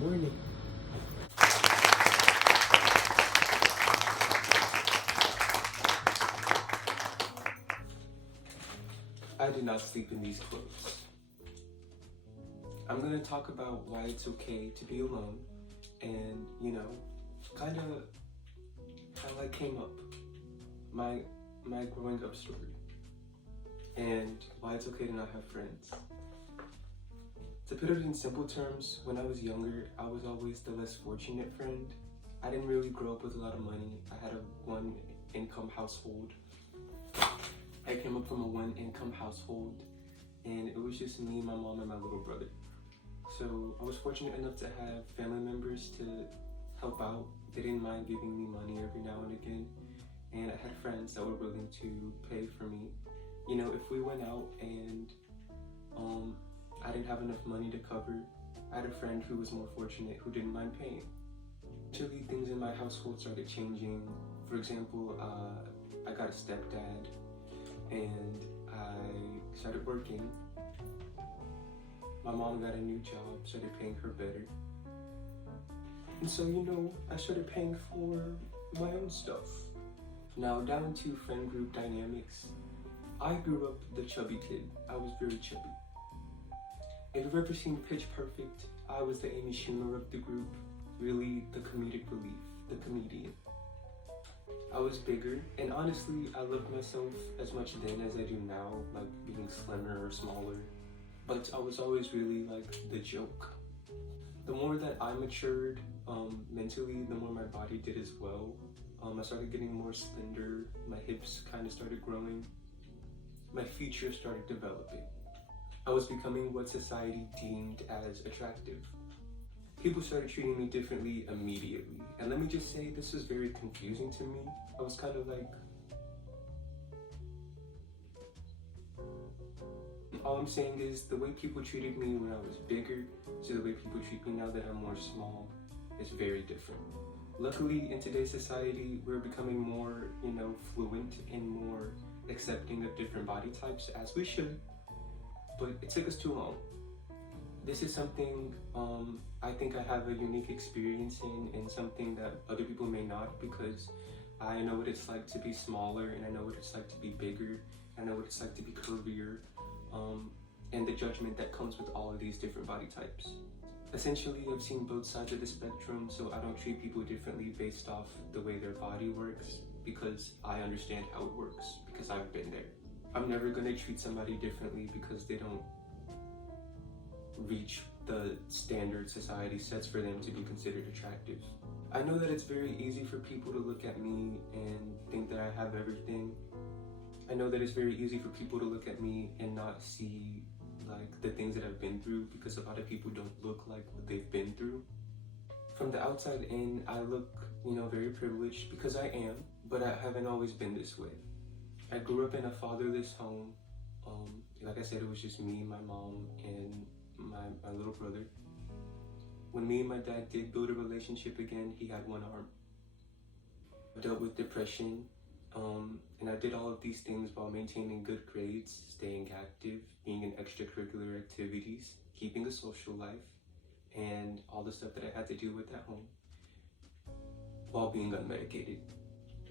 morning. I did not sleep in these clothes. I'm gonna talk about why it's okay to be alone and, kind of how I came up, my growing up story, and why it's okay to not have friends. To put it in simple terms, when I was younger, I was always the less fortunate friend. I didn't really grow up with a lot of money. I had a one income household. I came up from a one income household, and it was just me, my mom, and my little brother. So I was fortunate enough to have family members to help out. They didn't mind giving me money every now and again, and I had friends that were willing to pay for me. If we went out and I didn't have enough money to cover, I had a friend who was more fortunate who didn't mind paying. Eventually, things in my household started changing. For example, I got a stepdad, and I started working. My mom got a new job, started paying her better. And so, I started paying for my own stuff. Now, down to friend group dynamics. I grew up the chubby kid. I was very chubby. If you've ever seen Pitch Perfect, I was the Amy Schumer of the group, really the comedic relief, the comedian. I was bigger, and honestly, I loved myself as much then as I do now, like being slimmer or smaller. But I was always really like the joke. The more that I matured mentally, the more my body did as well. I started getting more slender, my hips kind of started growing, my features started developing. I was becoming what society deemed as attractive. People started treating me differently immediately. And let me just say, this was very confusing to me. I was kind of like, all I'm saying is the way people treated me when I was bigger to the way people treat me now that I'm more small is very different. Luckily, in today's society, we're becoming more, fluent and more accepting of different body types, as we should, but it took us too long. This is something I think I have a unique experience in, and something that other people may not, because I know what it's like to be smaller, and I know what it's like to be bigger, I know what it's like to be curvier, and the judgment that comes with all of these different body types. Essentially, I've seen both sides of the spectrum, so I don't treat people differently based off the way their body works, because I understand how it works, because I've been there. I'm never gonna treat somebody differently because they don't reach the standard society sets for them to be considered attractive. I know that it's very easy for people to look at me and think that I have everything. I know that it's very easy for people to look at me and not see like the things that I've been through, because a lot of people don't look like what they've been through. From the outside in, I look, very privileged because I am, but I haven't always been this way. I grew up in a fatherless home. Like I said, it was just me, my mom, and my little brother. When me and my dad did build a relationship again, he had one arm. I dealt with depression, and I did all of these things while maintaining good grades, staying active, being in extracurricular activities, keeping a social life, and all the stuff that I had to deal with at home, while being unmedicated.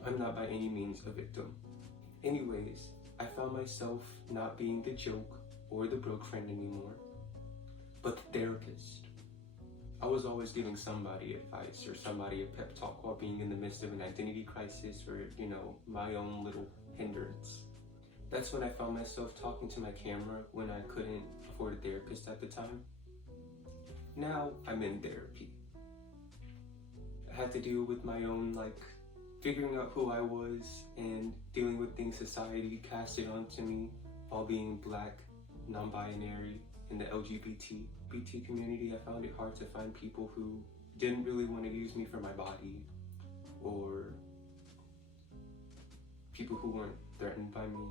I'm not by any means a victim. Anyways, I found myself not being the joke or the broke friend anymore, but the therapist. I was always giving somebody advice or somebody a pep talk while being in the midst of an identity crisis or, my own little hindrance. That's when I found myself talking to my camera when I couldn't afford a therapist at the time. Now I'm in therapy. I had to deal with my own, figuring out who I was and dealing with things society casted onto me while being Black, non-binary, in the LGBT community. I found it hard to find people who didn't really want to use me for my body, or people who weren't threatened by me.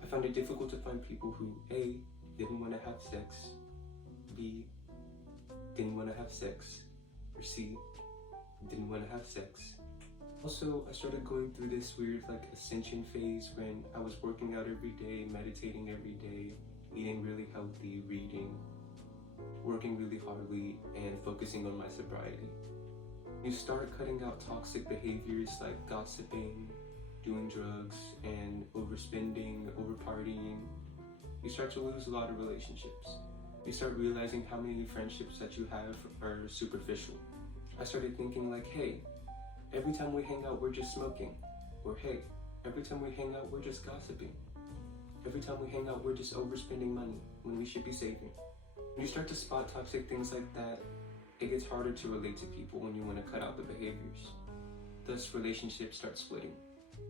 I found it difficult to find people who A, didn't want to have sex, B, didn't want to have sex, or C, didn't want to have sex. Also, I started going through this weird ascension phase when I was working out every day, meditating every day, eating really healthy, reading. working really hardly, and focusing on my sobriety. You start cutting out toxic behaviors like gossiping, doing drugs, and overspending, overpartying. You start to lose a lot of relationships. You start realizing how many friendships that you have are superficial. I started thinking like, hey, every time we hang out, we're just smoking. Or hey, every time we hang out, we're just gossiping. Every time we hang out, we're just overspending money when we should be saving. When you start to spot toxic things like that, it gets harder to relate to people when you want to cut out the behaviors. Thus, relationships start splitting.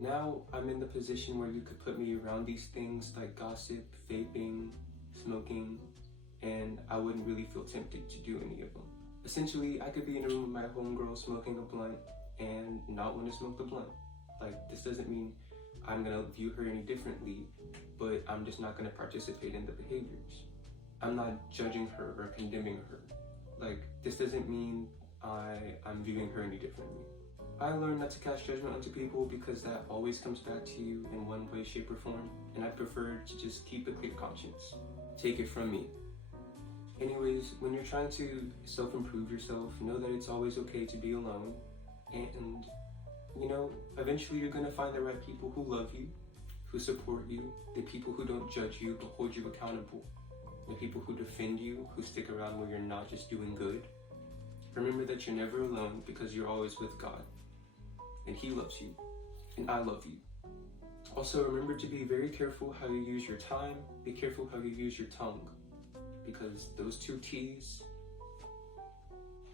Now, I'm in the position where you could put me around these things like gossip, vaping, smoking, and I wouldn't really feel tempted to do any of them. Essentially, I could be in a room with my homegirl smoking a blunt and not want to smoke the blunt. Like, this doesn't mean I'm gonna view her any differently, but I'm just not gonna participate in the behaviors. I'm not judging her or condemning her. Like, this doesn't mean I'm viewing her any differently. I learned not to cast judgment onto people because that always comes back to you in one way, shape, or form, and I prefer to just keep a clear conscience. Take it from me. Anyways, when you're trying to self-improve yourself, know that it's always okay to be alone, and eventually you're gonna find the right people who love you, who support you, the people who don't judge you but hold you accountable, the people who defend you, who stick around when you're not just doing good. Remember that you're never alone because you're always with God, and He loves you, and I love you. Also, remember to be very careful how you use your time, be careful how you use your tongue, because those two T's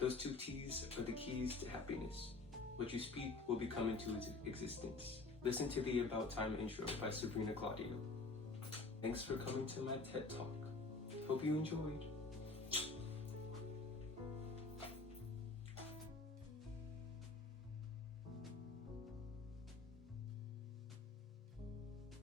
are the keys to happiness. What you speak will become into existence. Listen to the About Time intro by Sabrina Claudio. Thanks for coming to my TED Talk. Hope you enjoyed.